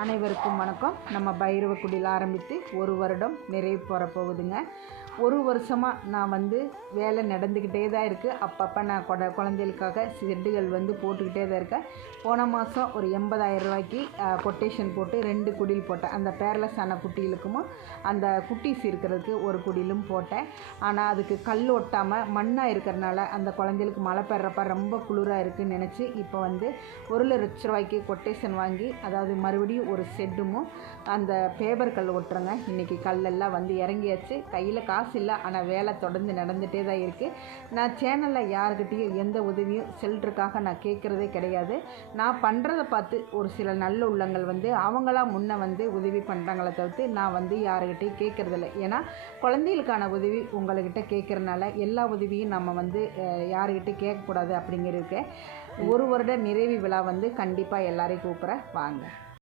அனைவருக்கும் வணக்கம். நம்ம பைரவக்குடியில் ஆரம்பித்து ஒரு வருடம் நிறைவு போகிற போகுதுங்க ஒரு வருஷமாக நான் வந்து வேலை நடந்துக்கிட்டே தான் இருக்குது அப்பப்போ நான் கொட குழந்தைகளுக்காக செட்டுகள் வந்து போட்டுக்கிட்டே தான் இருக்கேன். போன மாதம் ஒரு எண்பதாயிரம் ரூபாய்க்கு கொட்டேஷன் போட்டு ரெண்டு குடில் போட்டேன். அந்த பேர்லெஸ் ஆன குட்டிகளுக்கும் அந்த குட்டிஸ் இருக்கிறதுக்கு ஒரு குடிலும் போட்டேன். ஆனால் அதுக்கு கல் ஒட்டாமல் மண்ணாக இருக்கிறனால அந்த குழந்தைகளுக்கு மழை பெறப்ப ரொம்ப குளிராக இருக்குன்னு நினச்சி இப்போ வந்து ஒரு லட்ச ரூபாய்க்கு கொட்டேஷன் வாங்கி அதாவது மறுபடியும் ஒரு செட்டும் அந்த பேப்பர் கல் ஒட்டுறேங்க. இன்றைக்கி கல்லெல்லாம் வந்து இறங்கியாச்சு. கையில் காசு இல்லை ஆனால் வேலை தொடர்ந்து நடந்துகிட்டே தான் இருக்குது நான் சேனலில் யாருக்கிட்டேயும் எந்த உதவியும் செல்றதுக்காக நான் கேட்குறதே கிடையாது. நான் பண்ணுறதை பார்த்து ஒரு சில நல்ல உள்ளங்கள் வந்து அவங்களா முன்னே வந்து உதவி பண்ணுறாங்களே தவிர்த்து நான் வந்து யாருக்கிட்டையும் கேட்குறதில்ல ஏன்னா குழந்தைகளுக்கான உதவி உங்கள்கிட்ட கேட்குறனால எல்லா உதவியும் நம்ம வந்து யாருக்கிட்டே கேட்கக்கூடாது அப்படிங்கிறதுக்கு ஒரு வருட நிறைவு விழா வந்து கண்டிப்பாக எல்லாரையும் கூப்பிட வாங்க.